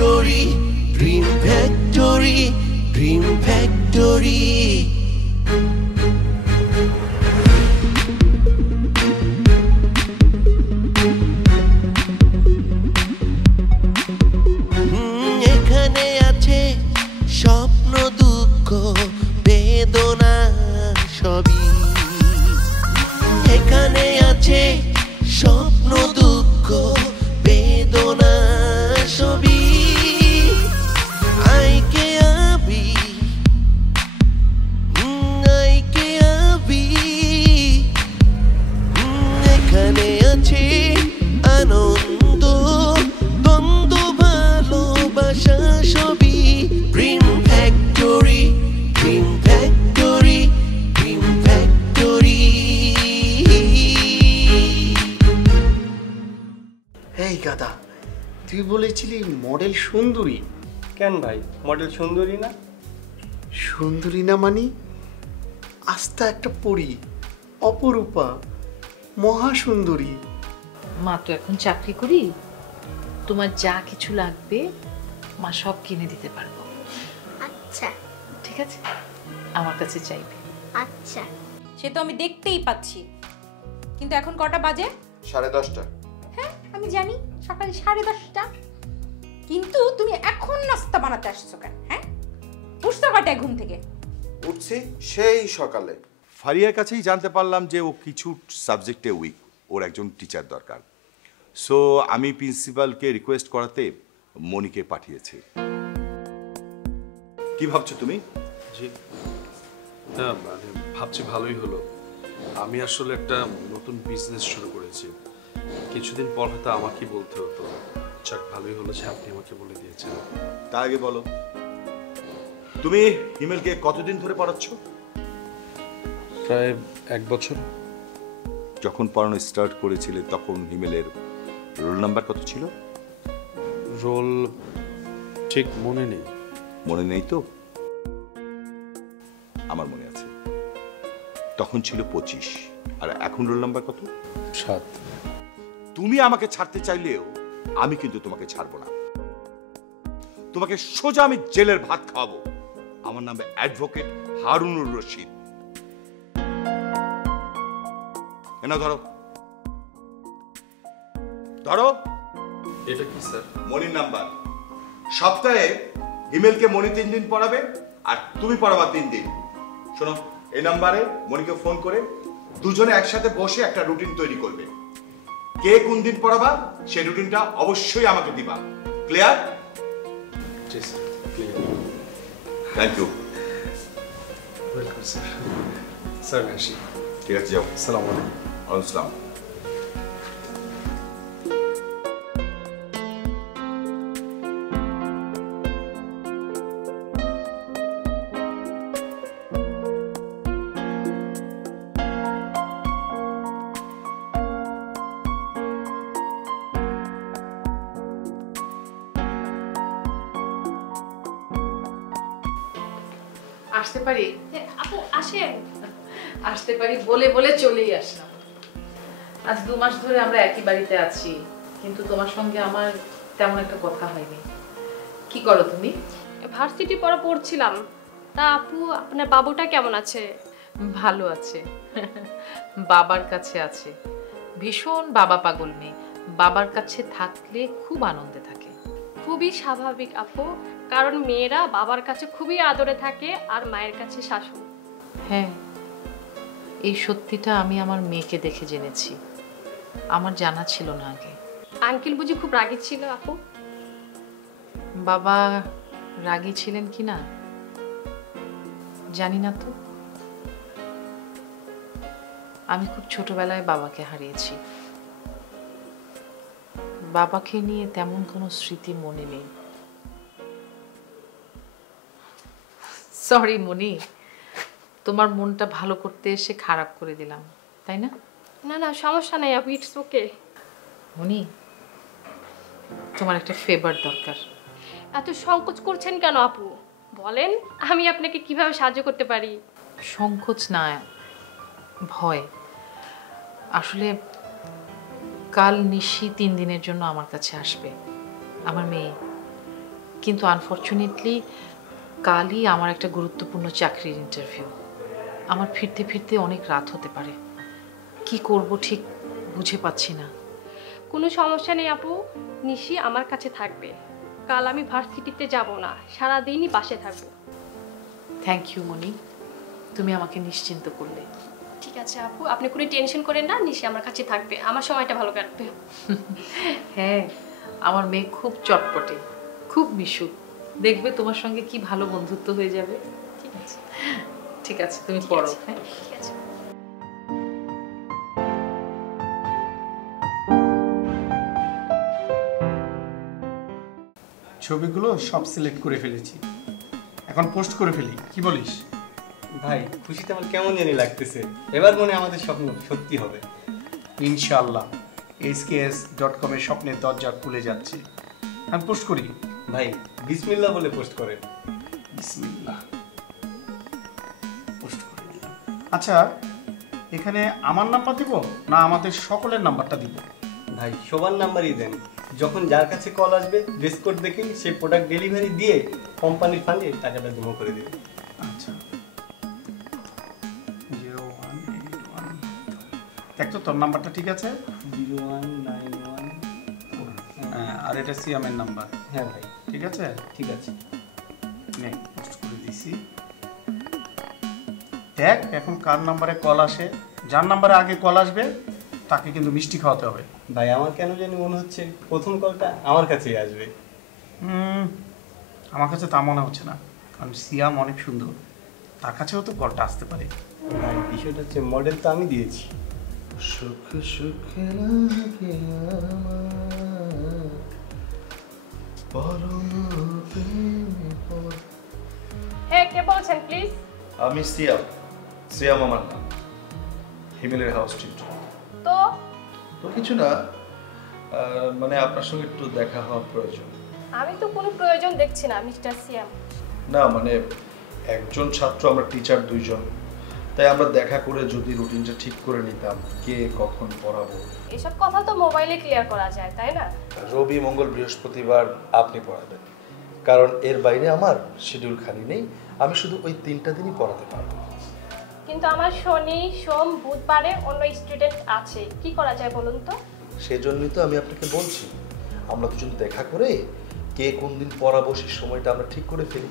Factory, dream factory, dream factory. এখানে আছে স্বপ্ন, দুঃখ, বেদনা সবই। এখানে আছে স্বপ্ন, দুঃখ, বেদনা সবই। আইকে আবি, আইকে আবি। এখানে আছে আনন্দ, দ্বন্দ্ব, ভালোবাসা সবই। Dream factory, dream factory, dream factory. এই গাদা, তুই বলেছিলি মডেল সুন্দরী। কেন ভাই, মডেল সুন্দরী না? সুন্দরী না মানে আস্তা একটা পরী, অপরূপা, মহাসুন্দরী। মা তো এখন চাকরি করি, তোমার যা কিছু লাগবে মা সব কিনে দিতে পারবো। আচ্ছা ঠিক আছে, আমার কাছে চাইবে। আচ্ছা। সে তো আমি দেখতেই পাচ্ছি, কিন্তু এখন কটা বাজে? 10:30। হ্যাঁ আমি জানি সকাল 10:30, কিন্তু তুমি এখন নাস্তা বানাতে আসছো কেন? হ্যাঁ উঠছো কটায় ঘুম থেকে? উঠছি সেই সকালে। ফারিয়ার কাছেই জানতে পারলাম যে ও কিছু সাবজেক্টে উইক, ওর একজন টিচার দরকার। সো আমি প্রিন্সিপালকে রিকোয়েস্ট করাতে মনিকে পাঠিয়েছি। কি ভাবছো তুমি? জি না, মানে ভাবছি ভালোই হলো। আমি আসলে একটা নতুন বিজনেস শুরু করেছি, কিছুদিন পর হয়তো আমাকেই বলতে হতো। যাক, ভালোই হলো যে আপনি আমাকে বলে দিয়েছেন। তার আগে বলো, তুমি হিমেলকে কতদিন ধরে পড়াচ্ছ? প্রায় 1 বছর। যখন পড়ানো স্টার্ট করেছিলে তখন হিমেলের রোল নাম্বার কত ছিল? রোল ঠিক মনে নেই। মনে নেই তো? আমার মনে আছে, তখন ছিল 25, আর এখন রোল নাম্বার কত? 7। তুমি আমাকে ছাড়তে চাইলেও আমি কিন্তু তোমাকে ছাড়বো না। তোমাকে সোজা আমি জেলের ভাত খাওয়াবো। আমার নাম অ্যাডভোকেট হারুনুর রশিদ। এনা ধরো, ধরো। এটা কি স্যার? মনির নাম্বার। সপ্তাহে হিমেলকে মনি 3 দিন পড়াবে, আর তুমি পড়াবা 3 দিন। শোনো, এই নাম্বারে মনিকে ফোন করে দুজনে একসাথে বসে একটা রুটিন তৈরি করবে। কে কোন দিন পড়াবা সেই রুটিনটা অবশ্যই আমাকে দিবা। ক্লিয়ার? জি sir, clear. Thank you. Welcome sir. Sir আসি। ঠিক আছে, যাও। আসসালামু আলাইকুম। ওয়ালাইকুম আসসালাম। আসতে পারি? আপু আসেন। আসতে পারি বলে বলে চলেই আসলাম। আজ 2 মাস ধরে আমরা একই বাড়িতে আছি, কিন্তু তোমার সঙ্গে আমার তেমন একটা কথা হয়নি। কি করো তুমি? ভার্সিটি পড়া পড়ছিলাম। তা আপু, আপনার বাবুটা কেমন আছে? ভালো আছে, বাবার কাছে আছে। ভীষণ বাবা পাগল মেয়ে, বাবার কাছে থাকলে খুব আনন্দে থাকে। খুবই স্বাভাবিক আপু, কারণ মেয়েরা বাবার কাছে খুবই আদরে থাকে আর মায়ের কাছে শাসন। হ্যাঁ, এই সত্যিটা আমি আমার মেয়েকে দেখে জেনেছি, আমার জানা ছিল না আগে। আঙ্কেল বুঝি খুব রাগী ছিল আপু? বাবা রাগী ছিলেন কি না জানি না তো। আমি খুব ছোটবেলায় বাবাকে হারিয়েছি। বাবাকে নিয়ে তেমন কোনো স্মৃতি মনে নেই। সরি মনি, তোমার মনটা ভালো করতে এসে খারাপ করে দিলাম, তাই না? না না, সমস্যা নাই আপু, ইটস ওকে। মনি, তোমার একটা ফেভার দরকার। এত সংকোচ করছেন কেন আপু? বলেন, আমি আপনাকে কিভাবে সাহায্য করতে পারি? সংকোচ না, ভয়। আসলে কাল নিশি 3 দিনের জন্য আমার কাছে আসবে, আমার মেয়ে। কিন্তু আনফর্চুনেটলি কালই আমার একটা গুরুত্বপূর্ণ চাকরির ইন্টারভিউ। আমার ফিরতে ফিরতে অনেক রাত হতে পারে। কি করব ঠিক বুঝে পাচ্ছি না। কোনো সমস্যা নেই আপু, নিশি আমার কাছে থাকবে। কাল আমি ভার্সিটিতে যাব না, সারাদিনই বাসে থাকবো। থ্যাংক ইউ মনি, তুমি আমাকে নিশ্চিন্ত করলে। ঠিক আছে আপু, আপনি কোনো টেনশন করেন না, নিশি আমার কাছে থাকবে, আমার সময়টা ভালো কাটবে। হ্যাঁ, আমার মেয়ে খুব চটপটে, খুব মিশুক। দেখবে তোমার সঙ্গে কি ভালো বন্ধুত্ব হয়ে যাবে। ঠিক আছে, ঠিক আছে, তুমি পড়ো। হ্যাঁ, ঠিক আছে। ছবিগুলো সব সিলেক্ট করে ফেলেছি, এখন পোস্ট করে ফেলি, কি বলিস? ভাই খুশিতে আমার কেমন জানি লাগতেছে, এবার মনে হয় আমাদের স্বপ্ন সত্যি হবে। ইনশাআল্লাহ SKS.com এর স্বপ্নের দরজা খুলে যাচ্ছে। আমি পোস্ট করি। ভাই বিসমিল্লাহ বলে পোস্ট করেন। বিসমিল্লাহ, পোস্ট করে দিলাম। আচ্ছা, এখানে আমার নাম্বার দিব না আমাদের সকলের নাম্বারটা দিব? ভাই সবার নাম্বারই দেন, যখন যার কাছে কল আসবে ড্রেস কোড দেখে সেই প্রোডাক্ট ডেলিভারি দিয়ে কোম্পানির ফান্ডে টাকাটা জমা করে দেবে। আচ্ছা, 0181 দেখ তো তোর নাম্বারটা ঠিক আছে? 0191। হ্যাঁ, আর এটা সিয়ামের নাম্বার। হ্যাঁ ভাই ঠিক আছে, ঠিক আছে। নে পোস্ট করে দিছি। দেখ এখন কার নাম্বারে কল আসে, যার নাম্বারে আগে কল আসবে তাকে কিন্তু মিষ্টি খাওয়াতে হবে। ভাই আমার কেন জানি মনে হচ্ছে প্রথম কলটা আমার কাছেই আসবে। আমার কাছে তা মনে হচ্ছে না, কারণ সিয়াম অনেক সুন্দর, তার কাছেও তো কলটা আসতে পারে। ভাই বিষয়টা হচ্ছে মডেল তো আমি দিয়েছি। সুখ সুখে লাগে হ্যাঁ, কে বলছেন প্লিজ? আমি সিয়াম, সিয়াম আমার নাম, হিমেলের হাউস স্ট্রিট। তো তো কিছু না, মানে আপনার সঙ্গে একটু দেখা হওয়া প্রয়োজন। আমি তো কোনো প্রয়োজন দেখছি না মিস্টার সিয়াম। না মানে একজন ছাত্র, আমরা টিচার দুইজন, তাই আমরা দেখা করে যদি রুটিনটা ঠিক করে নিতাম কে কখন পড়াবো। এসব কথা তো মোবাইলে ক্লিয়ার করা যায়, তাই না? রবি মঙ্গল বৃহস্পতিবার আপনি পড়াবেন, কারণ এর বাইরে আমার শিডিউল খালি নেই, আমি শুধু ওই 3টা দিনই পড়াতে পারবো। কিন্তু আমার শনি সোম বুধবারে অন্য স্টুডেন্ট আছে, কি করা যায় বলুন তো? সেই জন্যই তো আমি আপনাকে বলছি, আমরা দুজন দেখা করে কে কোন দিন পড়াবো সেই সময়টা আমরা ঠিক করে ফেলি।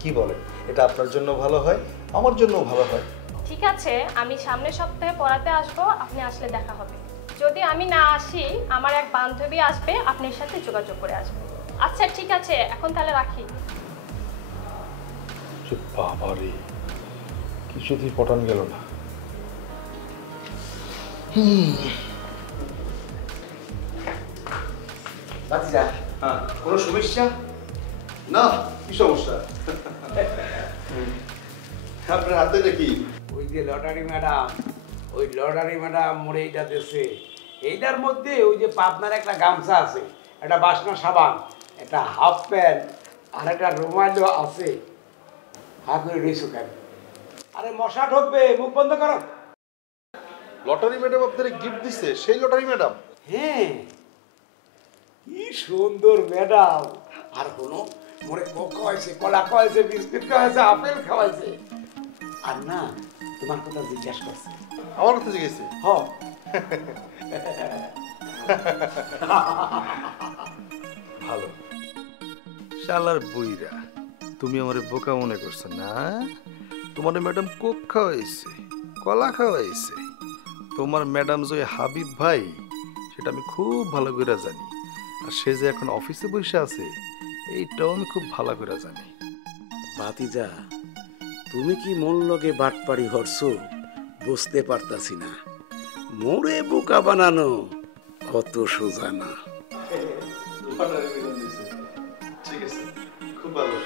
কি বলেন? এটা আপনার জন্য ভালো হয়, আমার জন্যও ভালো হয়। ঠিক আছে, আমি সামনের সপ্তাহে পড়াতে আসবো, আপনি আসলে দেখা হবে। যদি আমি না আসি, আমার এক বান্ধবী আসবে, আপনার সাথে যোগাযোগ করে আসবে। আচ্ছা ঠিক আছে, এখন তাহলে রাখি। বাবারে, কিছুতেই পটান গেল না। বাচ্চা, হ্যাঁ, কোনো সমস্যা? না, কি সমস্যা? আপনার হাতে নাকি? ওই যে লটারি ম্যাডাম মোড়ে এইটা দিচ্ছে, এইটার মধ্যে ওই যে পাবনার একটা গামছা আছে, একটা বাসনা সাবান, একটা হাফ প্যান্ট আর একটা রুমালও আছে। হা করে রয়েছো কেন? আরে মশা ঢুকবে, মুখ বন্ধ করো। লটারি ম্যাডাম আপনাদের গিফট দিচ্ছে? সেই লটারি ম্যাডাম? হ্যাঁ, কি সুন্দর ম্যাডাম। আর কোনো মোরে কোক খাওয়াইছে, কলা খাওয়াইছে, বিস্কুট খাওয়াইছে, আপেল খাওয়াইছে। আর না, তোমার কথা জিজ্ঞাসা করছে। আমার কথা জিজ্ঞেস? হ, ভালো। শালার বইরা, তুমি আমারে বোকা মনে করছো না? তোমার ম্যাডাম কোক খাওয়াইছে, কলা খাওয়াইছে। তোমার ম্যাডাম যে হাবিব ভাই, সেটা আমি খুব ভালো করে জানি। আর সে যে এখন অফিসে বসে আছে, এইটাও আমি খুব ভালো করে জানি। ভাতিজা, তুমি কি মন লগে বাটপাড়ি হরছো বুঝতে পারতাছি না। মোরে বোকা বানানো কত সোজা না। ঠিক আছে, খুব ভালো।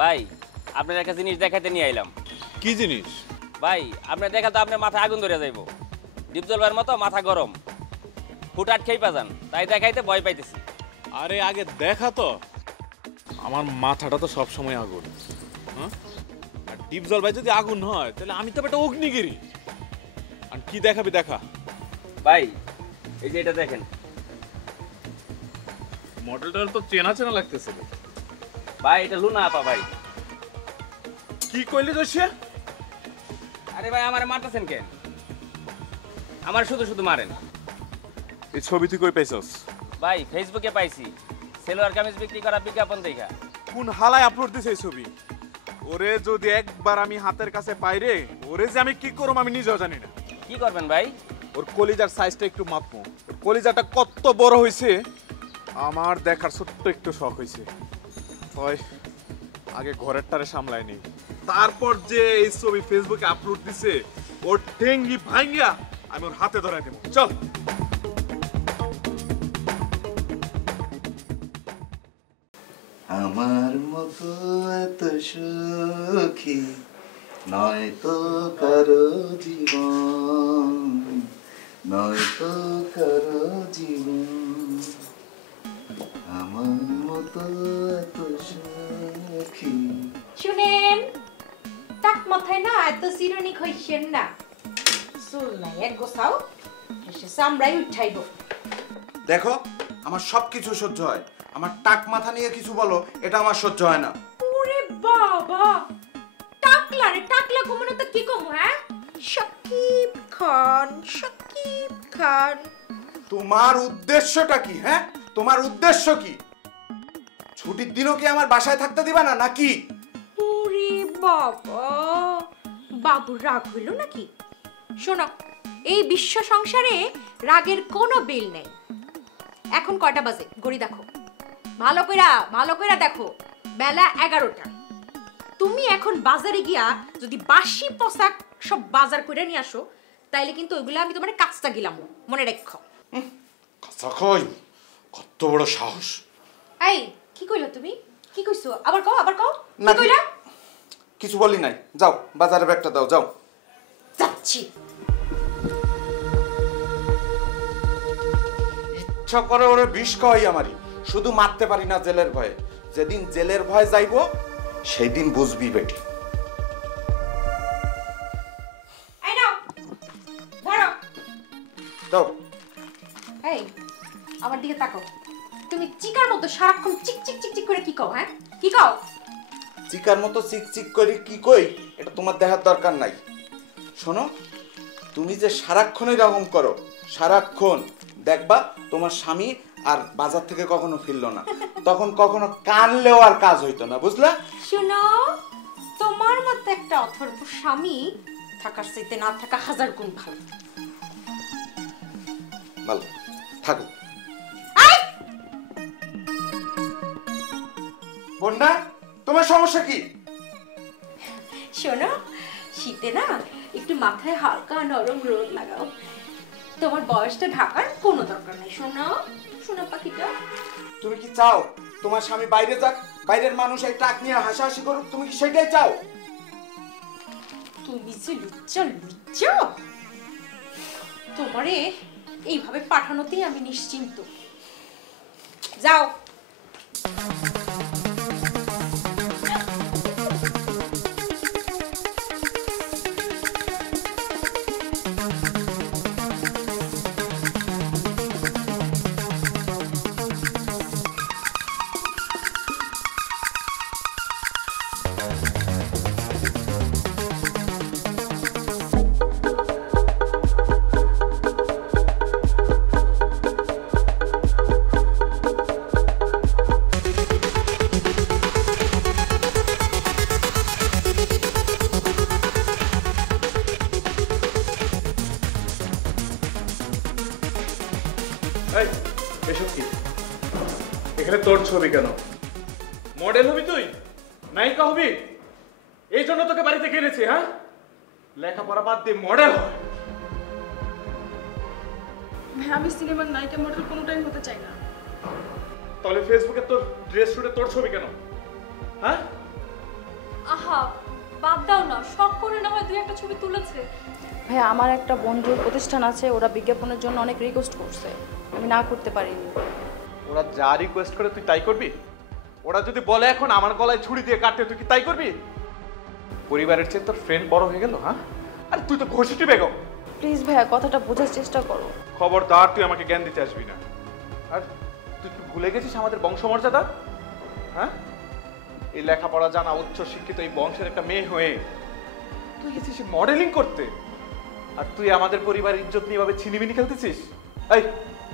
ভাই আপনার একটা জিনিস দেখাতে নিয়ে আইলাম। কি জিনিস? ভাই আপনার দেখা তো আপনার মাথা আগুন ধরে যাইব, ডিপজলবার মতো মাথা গরম, ফুটাট খেয়ে পাজান, তাই দেখাইতে ভয় পাইতেছি। আরে আগে দেখা তো, আমার মাথাটা তো সব সময় আগুন। হ্যাঁ, আর ডিপজল ভাই যদি আগুন হয় তাহলে আমি তো একটা অগ্নিগিরি। আর কি দেখাবি দেখা। ভাই এই যে এটা দেখেন, মডেলটা তো চেনা চেনা লাগতেছে। ভাই এটা লুনা আপা। ভাই কি কইলি দোষে? আরে ভাই আমারে মারতেছেন কেন? আমার শুধু শুধু মারেন। এই ছবি তুই কই পাইছস? ভাই ফেসবুকে পাইছি, সেলোয়ার কামিজ বিক্রি করা বিজ্ঞাপন দেখা। কোন হালায় আপলোড দিছে এই ছবি? ওরে যদি একবার আমি হাতের কাছে পাই রে, ওরে যে আমি কি করব আমি নিজেও জানি না। কি করবেন ভাই? ওর কলিজার সাইজটা একটু মাপমু। ওর কলিজাটা কত বড় হইছে আমার দেখার ছোট্ট একটু শখ হইছে। হয় আগে ঘরেরটারে সামলাই নেই, তারপর যে এই ছবি ফেসবুকে আপলোড দিছে ওর ঠেঙ্গি ভাঙ্গা আমি ওর হাতে ধরাই দেব। চল। আমার মতো এত সুখী নয় তো কারো জীবন, নয় তো কারো জীবন, আমার মতো এত সুখী। শুনেন, টাক মাথায় না এত সিরনি হইছেন না। চুল নাই এক গোছাও, এসে চামড়াই উঠাইব। দেখো আমার সবকিছু সহ্য হয়, আমার টাক মাথা নিয়ে কিছু বলো এটা আমার সহ্য হয় না। ওরে বাবা, টাকলা রে, টাকলা কমনে তো কি কম? হ্যাঁ, শাকিব খান, শাকিব খান। তোমার উদ্দেশ্যটা কি? হ্যাঁ, তোমার উদ্দেশ্য কি? ছুটির দিনও কি আমার বাসায় থাকতে দিবা না নাকি? ওরে বাবা, বাবু রাগ হইল নাকি? শোনো, এই বিশ্ব সংসারে রাগের কোনো বিল নেই। এখন কয়টা বাজে ঘড়ি দেখো, ভালো কইরা দেখো, বেলা 11টা। তুমি এখন বাজারে গিয়া যদি বাসি পোশাক সব বাজার করে নিয়ে আসো, তাইলে কিন্তু ওইগুলো আমি তোমার কাজটা গিলাম, মনে রেখো। কথা কই, কত বড় সাহস! এই কি কইলা তুমি? কি কইছো? আবার কও, আবার কও। না, কি কইলা? কিছু বলি নাই। যাও বাজারে ব্যাগটা দাও, যাও। যাচ্ছি। ইচ্ছা করে ওরে বিষ খাওয়াই আমারই, শুধু মারতে পারি না জেলের ভয়ে। যেদিন জেলের ভয় যাইবো সেই দিন বুঝবি বেটি। এই নাও, ধরো। দাও। এই আমার দিকে তাকাও। তুমি চিকার মতো সারাক্ষণ চিক চিক চিক চিক করে কি কও? হ্যাঁ, কি কও? চিকার মতো চিক চিক করি কি কই এটা তোমার দেখার দরকার নাই। শোনো, তুমি যে সারাক্ষণ এরকম করো, সারাক্ষণ দেখবা তোমার স্বামী আর বাজার থেকে কখনো ফিরলো না, তখন কখনো কানলেও আর কাজ হইতো না, বুঝলা? শোনো, তোমার মতো একটা অথর্ব স্বামী থাকার চাইতে না থাকা 1000 গুণ ভালো। ভালো থাকো। বন্যা, তোমার সমস্যা কি? শোনো, শীতে না একটু মাথায় হালকা নরম রোদ লাগাও। তোমার বয়সটা ঢাকার কোনো দরকার নাই। শোনো, শোনো পাখিটা। তুমি কি চাও তোমার স্বামী বাইরে যাক, বাইরের মানুষ এই টাক নিয়ে হাসাহাসি করুক? তুমি কি সেটাই চাও? তুমি যে লুচ্চা লুচ্চা, তোমারে এইভাবে পাঠানোতেই আমি নিশ্চিন্ত। যাও। এসব কি? এখানে তোর ছবি কেন? মডেল হবি তুই? নায়িকা হবি? এই জন্য তোকে বাড়িতে কিনেছি? হ্যাঁ, লেখাপড়া বাদ দিয়ে মডেল হয়? ভাই আমি সিনেমার নায়িকা মডেল কোনোটাই হতে চাই না। তাহলে ফেসবুকে তোর ড্রেস শুটে তোর ছবি কেন? হ্যাঁ, আহা বাদ দাও না, শখ করে না হয় দুই একটা ছবি তুলেছে। ভাইয়া আমার একটা বন্ধুর প্রতিষ্ঠান আছে, ওরা বিজ্ঞাপনের জন্য অনেক রিকোয়েস্ট করছে, আমি না করতে পারিনি। ওরা যা রিকোয়েস্ট করে তুই তাই করবি? ওরা যদি বলে এখন আমার গলায় ছুরি দিয়ে কাটতে, তুই কি তাই করবি? পরিবারের চেয়ে তোর ফ্রেন্ড বড় হয়ে গেল, হ্যাঁ? আর তুই তো ঘষিটি বেগম। প্লিজ ভাইয়া কথাটা বোঝার চেষ্টা করো। খবরদার তুই আমাকে জ্ঞান দিতে আসবি না। আর তুই কি ভুলে গেছিস আমাদের বংশমর্যাদা? হ্যাঁ, এই লেখাপড়া জানা উচ্চ শিক্ষিত এই বংশের একটা মেয়ে হয়ে তুই গেছিস মডেলিং করতে, আর তুই আমাদের পরিবারের ইজ্জত নিয়ে এভাবে ছিনিমিনি খেলতেছিস? এই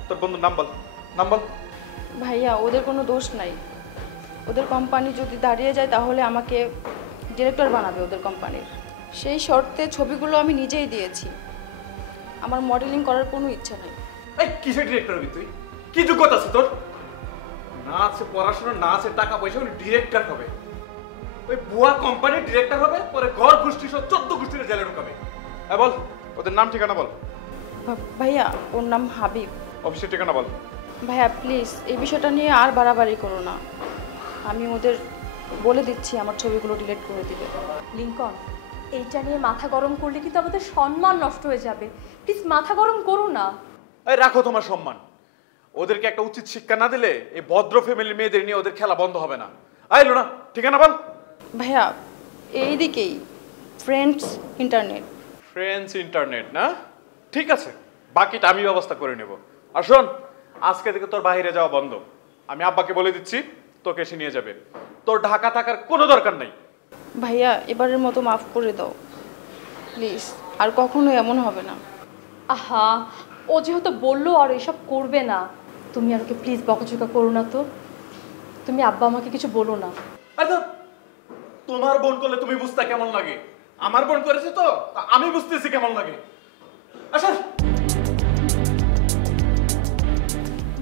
তোর বন্ধুর নাম বল, নাম বল। ভাইয়া ওদের কোনো দোষ নাই, ওদের কোম্পানি যদি দাঁড়িয়ে যায় তাহলে আমাকে ডিরেক্টর বানাবে ওদের কোম্পানির। সেই শর্তে ছবিগুলো আমি নিজেই দিয়েছি, আমার মডেলিং করার কোনো ইচ্ছা নেই। এই কিসের ডিরেক্টর হবি তুই? কি যোগ্যতা আছে তোর? না আছে পড়াশোনা, না আছে টাকা পয়সা, উনি ডিরেক্টর হবে। ওই বুয়া কোম্পানির ডিরেক্টর হবে, পরে ঘর গোষ্ঠী সব 14 গোষ্ঠীর জেলে ঢুকাবে। হ্যাঁ বল, ওদের নাম ঠিকানা বল। ভাইয়া ওর নাম হাবিব। অফিসের ঠিকানা বল। ভাইয়া প্লিজ এই বিষয়টা নিয়ে আর বাড়াবাড়ি করো না, আমি ওদের বলে দিচ্ছি আমার ছবিগুলো ডিলিট করে দিবে। লিংকন, এইটা নিয়ে মাথা গরম করলে কিন্তু আমাদের সম্মান নষ্ট হয়ে যাবে। প্লিজ মাথা গরম করো না। এই রাখো তোমার সম্মান। ওদেরকে একটা উচিত শিক্ষা না দিলে এই ভদ্র ফ্যামিলির মেয়েদের নিয়ে ওদের খেলা বন্ধ হবে না। আইলো না, ঠিকানা বল। ভাইয়া এইদিকেই ফ্রেন্ডস ইন্টারনেট। ফ্রেন্ডস ইন্টারনেট না? ঠিক আছে, বাকিটা আমি ব্যবস্থা করে নেব। আর শোন, আজকে থেকে তোর বাইরে যাওয়া বন্ধ। আমি আব্বাকে বলে দিচ্ছি, তোকে এসে নিয়ে যাবে। তোর ঢাকা থাকার কোনো দরকার নেই। ভাইয়া এবারের মতো মাফ করে দাও প্লিজ, আর কখনো এমন হবে না। আহা, ও যেহেতু বললো আর এসব করবে না, তুমি আর ওকে প্লিজ বকাঝকা করো না তো। তুমি আব্বা আমাকে কিছু বলো না। আচ্ছা, তোমার বোন করলে তুমি বুঝতে কেমন লাগে? আমার বোন করেছে তো আমি বুঝতেছি কেমন লাগে। আচ্ছা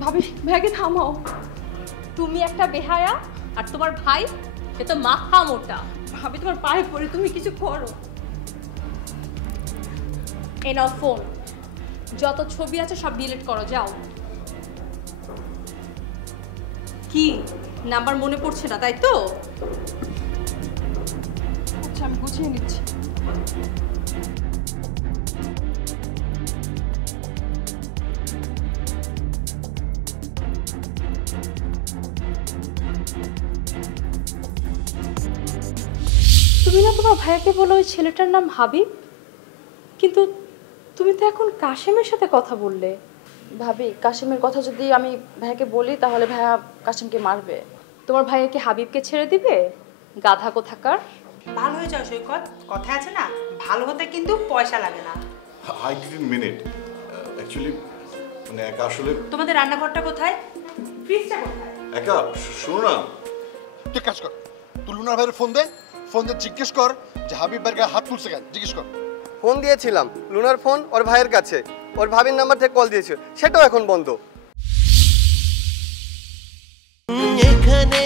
ভাবি, ভাইকে থামাও। তুমি একটা বেহায়া আর তোমার ভাই সে তো মাথা মোটা। ভাবি তোমার পায়ে পড়ে তুমি কিছু করো। এই নাও ফোন, যত ছবি আছে সব ডিলিট করো, যাও। কি নাম্বার মনে পড়ছে না তাই তো? আচ্ছা আমি গুছিয়ে নিচ্ছি। তুমি না তোমার ভাইয়াকে বলো ওই ছেলেটার নাম হাবিব, কিন্তু তুমি তো এখন কাশেমের সাথে কথা বললে। ভাবি কাশিমের কথা যদি আমি ভাইয়াকে বলি তাহলে ভাইয়া কাশিমকে মারবে। তোমার ভাইয়াকে হাবিবকে ছেড়ে দিবে? গাধা কোথাকার। ভালো হয়ে যাও সৈকত, কথা আছে না, ভালো হতে কিন্তু পয়সা লাগে না। I didn't mean it. Actually, মানে একা আসলে তোমাদের রান্নাঘরটা কোথায়? ফ্রিজটা কোথায়? একা শোনো না, তুই কাজ কর, তুই লুনার ভাইয়ের ফোন দে, ফোন দিয়ে জিজ্ঞেস কর যে হাবিব ভাইয়ের গায়ে হাত তুলছে কেন, জিজ্ঞেস কর। ফোন দিয়েছিলাম, লুনার ফোন ওর ভাইয়ের কাছে, ওর ভাবির নাম্বার থেকে কল দিয়েছিল, সেটাও এখন বন্ধ। এখানে